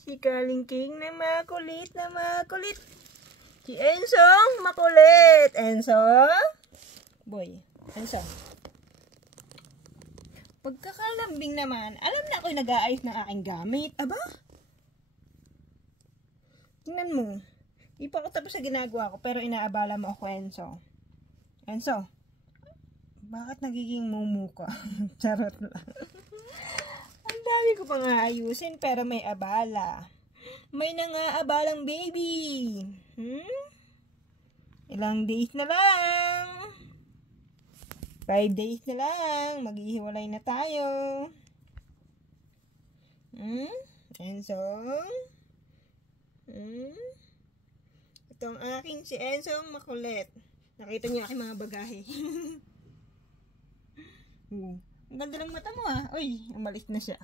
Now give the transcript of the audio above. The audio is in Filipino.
Si Kalingking na makulit na makulit. Si Ensong makulit. Enso? Boy, Enso. Pagkakalambing naman, alam na ako'y nag-aayos ng aking gamit. Aba? Tingnan mo. Di pa ako tapos sa ginagawa ko, pero inaabala mo ako, Enso. Enso, bakit nagiging mumu ka? Charot lang. Ang dami ko pang aayusin, pero may abala. May nangaabalang baby. Ilang days na lang. 5 days na lang. Maghihiwalay na tayo. Enso? Ito ang aking si Enso makulit. Nakita niyo aking mga bagahe. Ang ganda ng mata mo ah. Uy, umalis na siya.